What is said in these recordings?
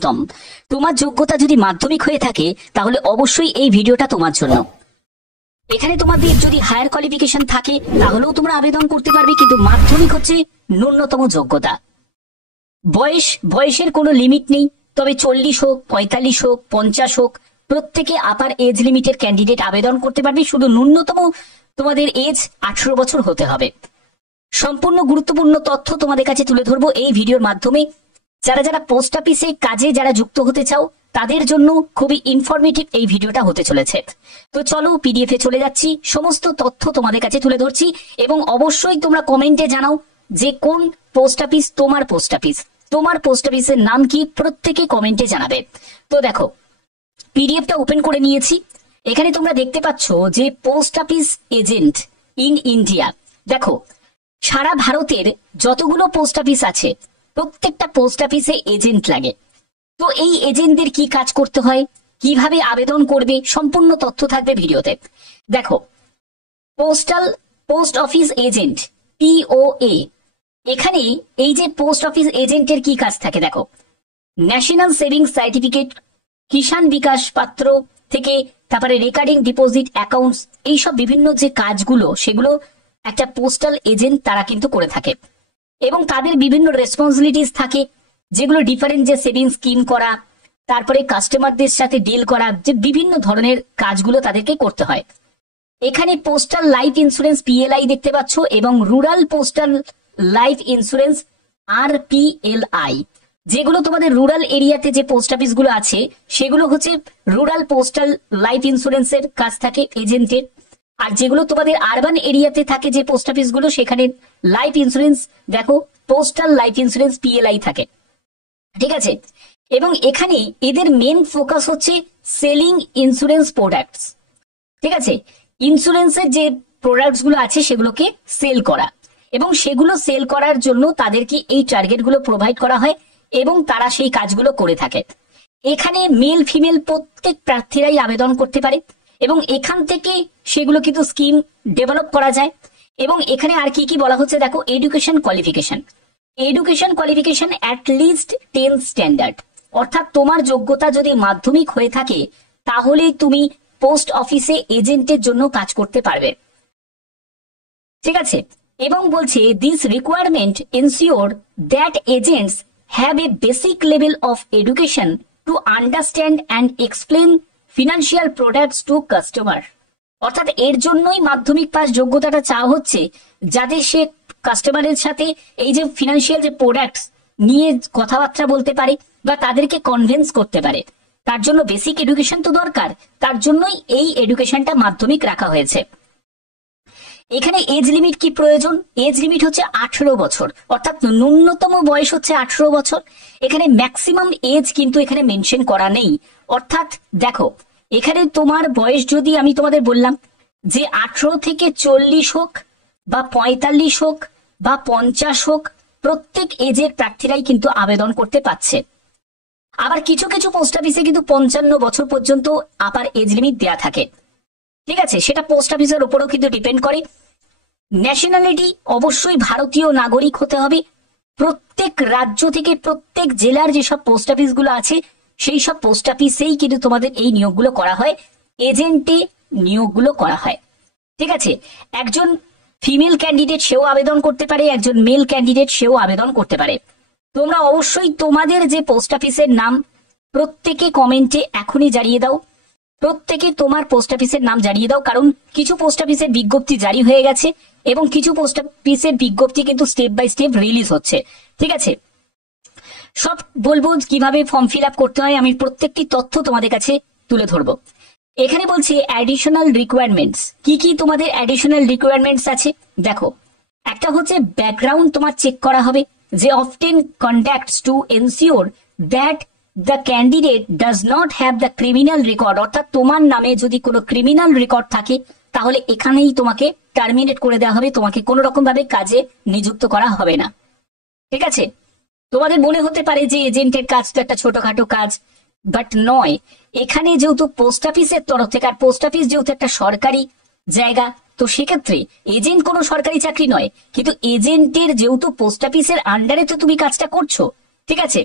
উত্তম। তোমার যোগ্যতা যদি মাধ্যমিক হয়ে থাকে তাহলে অবশ্যই এই ভিডিওটা তোমার জন্য। এখানে তোমাদের যদি হায়ার কোয়ালিফিকেশন থাকে তাহলেও তোমরা আবেদন করতে পারবে, কিন্তু মাধ্যমিক হচ্ছে ন্যূনতম যোগ্যতা। বয়সের কোনো লিমিট নেই, তবে 40 হোক, 45 হোক, 50 হোক, প্রত্যেকে আপার এজ লিমিটের ক্যান্ডিডেট আবেদন করতে পারবে। শুধু ন্যূনতম তোমাদের এজ 18 বছর হতে হবে। সম্পূর্ণ গুরুত্বপূর্ণ তথ্য তোমাদের কাছে তুলে ধরবো এই ভিডিওর মাধ্যমে। যারা পোস্ট অফিসে কাজে যারা যুক্ত হতে চাও তাদের জন্য খুবই ইনফরমেটিভ এই ভিডিওটা হতে চলেছে। তো চলো পিডিএফ এ চলে যাচ্ছি, সমস্ত তথ্য তোমাদের কাছে তুলে ধরছি এবং অবশ্যই তোমরা কমেন্টে জানাও যে কোন পোস্ট অফিস তোমার পোস্ট অফিস, তোমার পোস্ট অফিসের নাম কি, প্রত্যেকে কমেন্টে জানাবে। তো দেখো পিডিএফটা ওপেন করে নিয়েছি। এখানে তোমরা দেখতে পাচ্ছ যে post office agent in India. দেখো সারা ভারতের যতগুলো পোস্ট অফিস আছে প্রত্যেকটা পোস্ট অফিসে এজেন্ট লাগে। তো এই এজেন্টদের কি কাজ করতে হয়, কিভাবে আবেদন করবে, সম্পূর্ণ তথ্য থাকবে ভিডিওতে। দেখো পোস্ট অফিস এজেন্ট POA, এখানে এই যে পোস্ট অফিস এজেন্টের কি কাজ থাকে দেখো, ন্যাশনাল সেভিংস সার্টিফিকেট, কিষাণ বিকাশ পাত্র থেকে তারপরে রেকারিং ডিপোজিট অ্যাকাউন্টস, এইসব বিভিন্ন যে কাজগুলো সেগুলো একটা পোস্টাল এজেন্ট তারা কিন্তু করে থাকে এবং তাদের বিভিন্ন রেসপন্সিবিলিটিস থাকে, যেগুলো ডিফারেন্ট যে সেভিংস স্কিম করা, তারপরে কাস্টমারদের সাথে ডিল করা, যে বিভিন্ন ধরনের কাজগুলো তাদেরকে করতে হয়। এখানে পোস্টাল লাইফ ইন্স্যুরেন্স PLI দেখতে পাচ্ছ এবং rural postal life insurance RPLI, যেগুলো তোমাদের রুরাল এরিয়াতে যে পোস্ট অফিস গুলো আছে সেগুলো হচ্ছে রুরাল পোস্টাল লাইফ ইন্স্যুরেন্সের কাজ থাকে এজেন্টের। আর যেগুলো তোমাদের আরবান এরিয়াতে থাকে যে পোস্ট অফিস গুলো সেখানে লাইফ ইন্স্যুরেন্স দেখো পোস্টাল লাইফ ইন্স্যুরেন্স PLI থাকে, ঠিক আছে। এবং এখানে এদের মেন ফোকাস হচ্ছে সেলিং ইন্স্যুরেন্স প্রোডাক্টস, ঠিক আছে। ইন্স্যুরেন্সের যে প্রোডাক্টস গুলো আছে সেগুলোকে সেল করা, এবং সেগুলো সেল করার জন্য তাদেরকে এই টার্গেট গুলো প্রোভাইড করা হয় এবং তারা সেই কাজগুলো করে থাকে। এখানে মেল ফিমেল প্রত্যেক প্রার্থীরাই আবেদন করতে পারে এবং এখান থেকে সেগুলো কিন্তু স্কিম ডেভেলপ করা যায়। এবং এখানে আর কি কি বলা হচ্ছে দেখো, education qualification at least 10 standard, অর্থাৎ তোমার যোগ্যতা যদি মাধ্যমিক হয়ে থাকে তাহলে তুমি পোস্ট অফিসে এজেন্টের জন্য কাজ করতে পারবে, ঠিক আছে। এবং বলছে this requirement ensure that agents have a basic level of education to understand and explain financial products to customer. অর্থাৎ এর জন্যই মাধ্যমিক পাস যোগ্যতাটা চাওয়া হচ্ছে, যাদের সে কাস্টমারের সাথে এই যে ফিনান্সিয়াল যে প্রোডাক্টস নিয়ে কথাবার্তা বলতে পারে বা তাদেরকে কনভিন্স করতে পারে। তার জন্য বেসিক এডুকেশন তো দরকার, তার জন্যই এই এডুকেশনটা মাধ্যমিক রাখা হয়েছে। এখানে এজ লিমিট কি প্রয়োজন, এজ লিমিট হচ্ছে 18 বছর, অর্থাৎ ন্যূনতম বয়স হচ্ছে 18 বছর। এখানে ম্যাক্সিমাম এজ কিন্তু এখানে মেনশন করা নেই। অর্থাৎ দেখো এখানে তোমার বয়স যদি আমি তোমাদের বললাম যে 18 থেকে 40 হোক বা 45 হোক বা 50 হোক, প্রত্যেক এজের প্রার্থীরাই কিন্তু আবেদন করতে পারছে। আবার কিছু কিছু পোস্ট অফিসে কিন্তু 55 বছর পর্যন্ত আপার এজ লিমিট দেয়া থাকে, ঠিক আছে। সেটা পোস্ট অফিসের উপরও কিন্তু ডিপেন্ড করে। ন্যাশনালিটি অবশ্যই ভারতীয় নাগরিক হতে হবে। প্রত্যেক রাজ্য থেকে প্রত্যেক জেলার যেসব পোস্ট অফিস গুলো আছে সেই সব পোস্ট অফিসেই কিন্তু তোমাদের এই নিয়োগগুলো করা হয়, এজেন্টে নিয়োগগুলো করা হয়, ঠিক আছে। একজন ফিমেল ক্যান্ডিডেট সেও আবেদন করতে পারে, একজন মেল ক্যান্ডিডেট সেও আবেদন করতে পারে। তোমরা অবশ্যই তোমাদের যে পোস্ট অফিসের নাম প্রত্যেকে কমেন্টে এখনই জানিয়ে দাও, প্রত্যেকে তোমার পোস্ট অফিসের নাম জানিয়ে দাও, কারণ কিছু পোস্ট অফিসের বিজ্ঞপ্তি জারি হয়ে গেছে এবং কিছু পোস্ট অফিসের বিজ্ঞপ্তি কিন্তু স্টেপ বাই স্টেপ রিলিজ হচ্ছে, ঠিক আছে। সব বলবো কিভাবে ফর্ম ফিল আপ করতে হয়, আমি প্রত্যেকটি তথ্য তোমাদের কাছে তুলে ধরবো। এখানে বলছি অ্যাডিশনাল রিকোয়ারমেন্টস, কি কি তোমাদের অ্যাডিশনাল রিকোয়ারমেন্টস আছে দেখো। একটা হচ্ছে ব্যাকগ্রাউন্ড তোমার চেক করা হবে, যে often conducts to ensure that the candidate does not have the criminal record, অর্থাৎ তোমার নামে যদি কোনো ক্রিমিনাল রেকর্ড থাকে তাহলে এখানেই তোমাকে টার্মিনেট করে দেওয়া হবে, তোমাকে কোনো রকম ভাবে কাজে নিযুক্ত করা হবে না, ঠিক আছে। তোমাদের মনে হতে পারে যে এজেন্টের কাজ তো একটা ছোটখাটো কাজ, বাট নয়। এখানে যেহেতু পোস্ট অফিসের তরফ থেকে, আর পোস্ট অফিস যেহেতু একটা সরকারি জায়গা, তো সেক্ষেত্রে এজেন্ট কোনো সরকারি চাকরি নয়, কিন্তু এজেন্টের যেহেতু পোস্ট অফিসের আন্ডারে তো তুমি কাজটা করছো, ঠিক আছে।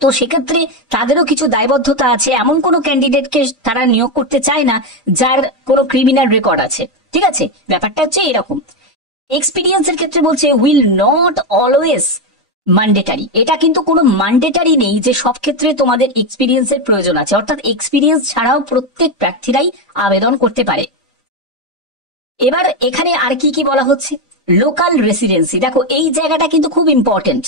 তো সেক্ষেত্রে তাদেরও কিছু দায়বদ্ধতা আছে, এমন কোনো ক্যান্ডিডেটকে তারা নিয়োগ করতে চায় না যার কোনো ক্রিমিনাল রেকর্ড আছে। ঠিক আছে, ব্যাপারটা হচ্ছে এরকম। এক্সপিরিয়েন্সের ক্ষেত্রে বলছে উইল নট অলওয়েজ ম্যান্ডেটারি, এটা কিন্তু কোনো ম্যান্ডেটারি নেই যে সব ক্ষেত্রে তোমাদের এক্সপিরিয়েন্সের প্রয়োজন আছে, অর্থাৎ এক্সপিরিয়েন্স ছাড়াও প্রত্যেক প্রার্থীরাই আবেদন করতে পারে। এবার এখানে আর কি কি বলা হচ্ছে, লোকাল রেসিডেন্সি, দেখো এই জায়গাটা কিন্তু খুব ইম্পর্টেন্ট।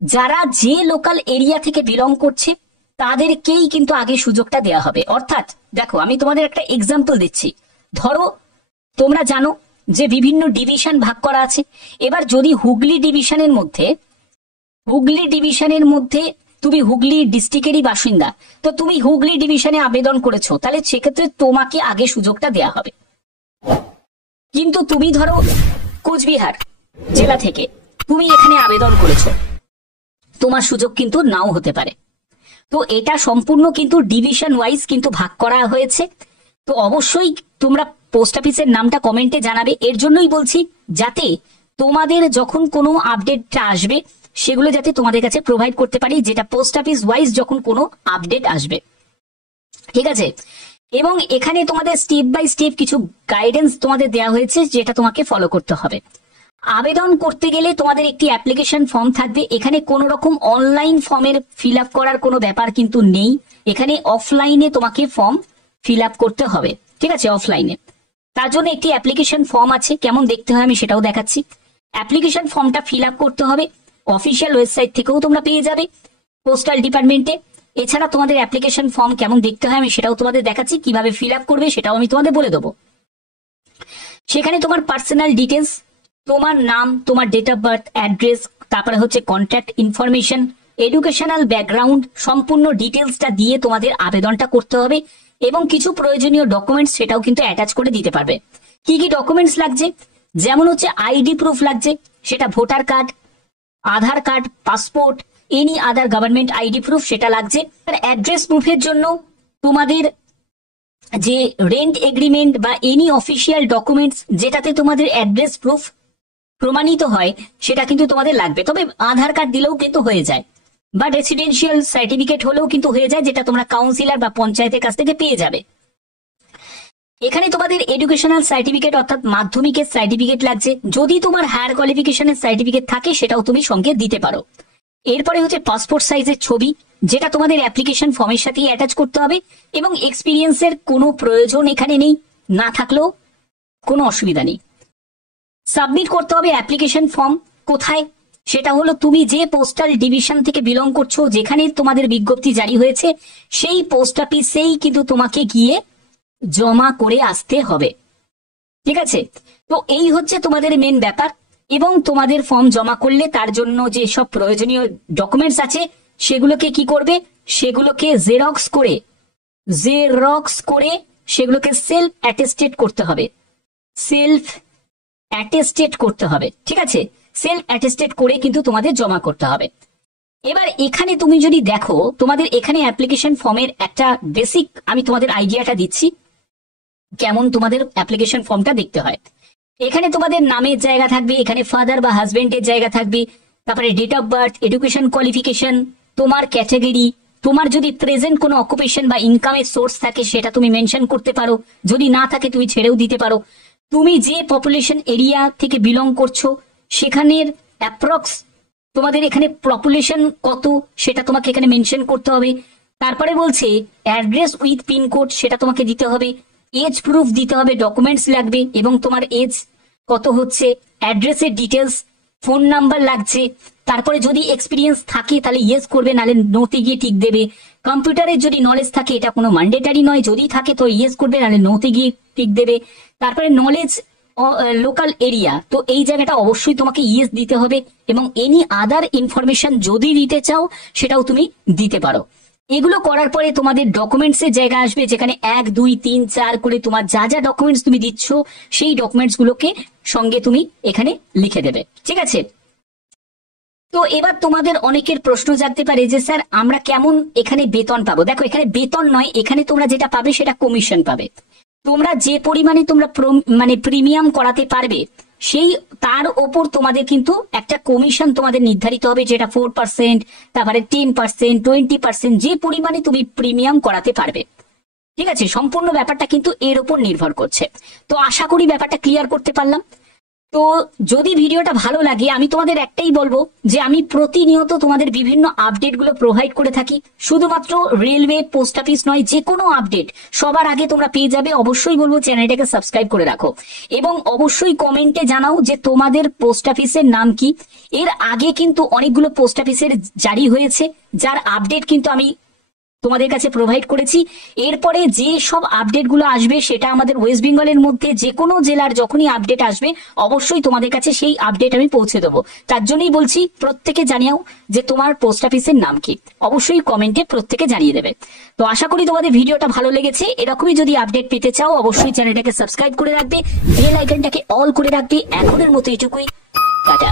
যারা যে লোকাল এরিয়া থেকে বিলং করছে তাদেরকেই কিন্তু আগে সুযোগটা দেওয়া হবে। অর্থাৎ দেখো আমি তোমাদের একটা এক্সাম্পল দিচ্ছি, ধরো তোমরা জানো যে বিভিন্ন ডিভিশন ভাগ করা আছে। এবার যদি হুগলি ডিভিশনের মধ্যে তুমি হুগলি ডিস্ট্রিক্টেরই বাসিন্দা, তো তুমি হুগলি ডিভিশনে আবেদন করেছো, তাহলে সেক্ষেত্রে তোমাকে আগে সুযোগটা দেওয়া হবে। কিন্তু তুমি ধরো কোচবিহার জেলা থেকে তুমি এখানে আবেদন করেছো, তোমার সুযোগ কিন্তু নাও হতে পারে। তো এটা সম্পূর্ণ কিন্তু ডিভিশন ওয়াইজ কিন্তু ভাগ করা হয়েছে। তো অবশ্যই তোমরা পোস্ট অফিসের নামটা কমেন্টে জানাবে, এর জন্যই বলছি যাতে তোমাদের যখন কোনো আপডেটটা আসবে সেগুলো যাতে তোমাদের কাছে প্রোভাইড করতে পারি, যেটা পোস্ট অফিস ওয়াইজ যখন কোনো আপডেট আসবে। ঠিক আছে, এবং এখানে তোমাদের স্টেপ বাই স্টেপ কিছু গাইডেন্স তোমাদের দেওয়া হয়েছে যেটা তোমাকে ফলো করতে হবে। আবেদন করতে গেলে তোমাদের একটি অ্যাপ্লিকেশন ফর্ম থাকবে, এখানে কোনো রকম অনলাইন ফর্মের ফিল আপ করার কোনো ব্যাপার কিন্তু নেই, এখানে অফলাইনে তোমাকে ফর্ম ফিল আপ করতে হবে। ঠিক আছে, অফলাইনে। তার জন্য একটি অ্যাপ্লিকেশন ফর্ম আছে, কেমন দেখতে হয় আমি সেটাও দেখাচ্ছি। অ্যাপ্লিকেশন ফর্মটা ফিল আপ করতে হবে, অফিসিয়াল ওয়েবসাইট থেকেও তোমরা পেয়ে যাবে পোস্টাল ডিপার্টমেন্টে। এছাড়া তোমাদের অ্যাপ্লিকেশন ফর্ম কেমন দেখতে হয় আমি সেটাও তোমাদের দেখাচ্ছি, কিভাবে ফিল আপ করবে সেটাও আমি তোমাদের বলে দেবো। সেখানে তোমার পার্সোনাল ডিটেলস, তোমার নাম, তোমার ডেট অফ বার্থ, অ্যাড্রেস, তারপরে হচ্ছে কন্ট্যাক্ট ইনফরমেশন, এডুকেশনাল ব্যাকগ্রাউন্ড, সম্পূর্ণ ডিটেলসটা দিয়ে তোমাদের আবেদনটা করতে হবে। এবং কিছু প্রয়োজনীয় ডকুমেন্টস সেটাও কিন্তু অ্যাটাচ করে দিতে পারবে। কি কি ডকুমেন্টস লাগছে, যেমন হচ্ছে আইডি প্রুফ লাগছে, সেটা voter card, Aadhaar card, passport, any other government ID proof সেটা লাগছে। আর অ্যাড্রেস প্রুফের জন্য তোমাদের যে রেন্ট এগ্রিমেন্ট বা এনি অফিসিয়াল ডকুমেন্টস যেটাতে তোমাদের অ্যাড্রেস প্রুফ প্রমাণিত হয় সেটা কিন্তু তোমাদের লাগবে। তবে আধার কার্ড দিলেও কিন্তু হয়ে যায়, বা রেসিডেন্সিয়াল সার্টিফিকেট হলেও কিন্তু হয়ে যায়, যেটা তোমরা কাউন্সিলর বা পঞ্চায়েতের কাছ থেকে পেয়ে যাবে। এখানে তোমাদের এডুকেশনাল সার্টিফিকেট অর্থাৎ মাধ্যমিকের সার্টিফিকেট লাগছে, যদি তোমার হায়ার কোয়ালিফিকেশনের সার্টিফিকেট থাকে সেটাও তুমি সঙ্গে দিতে পারো। এরপরে হচ্ছে পাসপোর্ট সাইজের ছবি, যেটা তোমাদের অ্যাপ্লিকেশন ফর্মের সাথে অ্যাটাচ করতে হবে। এবং এক্সপিরিয়েন্সের কোনো প্রয়োজন এখানে নেই, না থাকলেও কোনো অসুবিধা নেই। সাবমিট করতে হবে অ্যাপ্লিকেশন ফর্ম কোথায়, সেটা হলো তুমি যে পোস্টাল ডিভিশন থেকে বিলং করছো, যেখানে তোমাদের বিজ্ঞপ্তি জারি হয়েছে সেই পোস্ট অফিসেই কিন্তু তোমাকে গিয়ে জমা করে আসতে হবে। ঠিক আছে, তো এই হচ্ছে তোমাদের মেন ব্যাপার। এবং তোমাদের ফর্ম জমা করলে তার জন্য যে সব প্রয়োজনীয় ডকুমেন্টস আছে সেগুলোকে কি করবে, সেগুলোকে জেরক্স করে সেগুলোকে সেলফ অ্যাটেস্টেড করতে হবে। ঠিক আছে, সেলফ অ্যাটেস্টেড করে কিন্তু তোমাদের জমা করতে হবে। এবার এখানে তুমি যদি দেখো, তোমাদের এখানে অ্যাপ্লিকেশন ফর্মের একটা বেসিক আমি তোমাদের আইডিয়াটা দিচ্ছি কেমন তোমাদের অ্যাপ্লিকেশন ফর্মটা দেখতে হয়। এখানে তোমাদের নামের জায়গা থাকবে, এখানে ফাদার বা হাজবেন্ডের জায়গা থাকবে, তারপরে date of birth, education qualification, তোমার ক্যাটাগরি, তোমার যদি প্রেজেন্ট কোনো অকুপেশন বা ইনকামের সোর্স থাকে সেটা তুমি মেনশন করতে পারো, যদি না থাকে তুমি ছেড়েও দিতে পারো। তুমি যে পপুলেশন এরিয়া থেকে বিলং করছো সেখানের অ্যাপ্রক্স তোমাদের এখানে পপুলেশন কত সেটা তোমাকে এখানে মেনশন করতে হবে। তারপরে বলছে অ্যাড্রেস উইথ পিনকোড সেটা তোমাকে দিতে হবে, এজ প্রুফ দিতে হবে, ডকুমেন্টস লাগবে এবং তোমার এজ কত হচ্ছে, অ্যাড্রেসের ডিটেলস, ফোন নাম্বার লাগছে। তারপরে যদি এক্সপিরিয়েন্স থাকে তাহলে ইয়েস করবে, নাহলে নোতে গিয়ে টিক দেবে। কম্পিউটারের যদি নলেজ থাকে এটা কোনো ম্যান্ডেটারি নয়, যদি থাকে তো ইয়েস করবে, নাহলে নোতে গিয়ে টিক দেবে। তারপরে নলেজ লোকাল এরিয়া, তো এই জায়গাটা অবশ্যই তোমাকে ইয়েস দিতে হবে। এবং এনি আদার ইনফরমেশন যদি দিতে চাও সেটাও তুমি দিতে পারো। এগুলো করার পরে তোমাদের ডকুমেন্টস এর জায়গা আসবে, যেখানে 1, 2, 3, 4 করে তোমার যা যা ডকুমেন্টস তুমি দিচ্ছ সেই ডকুমেন্টস গুলোকে সঙ্গে তুমি এখানে লিখে দেবে। ঠিক আছে, তো এবার তোমাদের অনেকের প্রশ্ন জাগতে পারে যে স্যার আমরা কেমন এখানে বেতন পাবো। দেখো এখানে বেতন নয়, এখানে তোমরা যেটা পাবে সেটা কমিশন পাবে। তোমরা যে পরিমাণে তোমরা প্রিমিয়াম করাতে পারবে সেই তার ওপর তোমাদের কিন্তু একটা কমিশন তোমাদের নির্ধারিত হবে, যেটা 4%, তারপরে 10%, 20%, যে পরিমাণে তুমি প্রিমিয়াম করাতে পারবে। ঠিক আছে, সম্পূর্ণ ব্যাপারটা কিন্তু এর উপর নির্ভর করছে। তো আশা করি ব্যাপারটা ক্লিয়ার করতে পারলাম। তো যদি ভিডিওটা ভালো লাগে, আমি তোমাদের একটাই বলবো যে আমি প্রতিনিয়ত তোমাদের বিভিন্ন আপডেট গুলো প্রোভাইড করে থাকি। শুধুমাত্র রেলওয়ে, পোস্ট অফিস নয়, যে কোনো আপডেট সবার আগে তোমরা পেয়ে যাবে। অবশ্যই বলবো চ্যানেলটাকে সাবস্ক্রাইব করে রাখো এবং অবশ্যই কমেন্টে জানাও যে তোমাদের পোস্ট অফিসের নাম কি। এর আগে কিন্তু অনেকগুলো পোস্ট অফিসের জারি হয়েছে, যার আপডেট কিন্তু আমি তোমাদের কাছে প্রোভাইড করেছি। এরপরে যে সব আপডেট গুলো আসবে, সেটা আমাদের ওয়েস্ট বেঙ্গলের মধ্যে যে কোনো জেলার যখনই আপডেট আসবে, অবশ্যই তোমাদের কাছে সেই আপডেট আমি পৌঁছে দেবো। তার জন্যই বলছি প্রত্যেকে জানিও যে তোমার পোস্ট অফিসের নাম কি, অবশ্যই কমেন্টে প্রত্যেকে জানিয়ে দেবে। তো আশা করি তোমাদের ভিডিওটা ভালো লেগেছে। এরকমই যদি আপডেট পেতে চাও, অবশ্যই চ্যানেলটাকে সাবস্ক্রাইব করে রাখবে, বেল আইকনটাকে অল করে রাখবে। এখনের মতো এটুকুই, টাটা।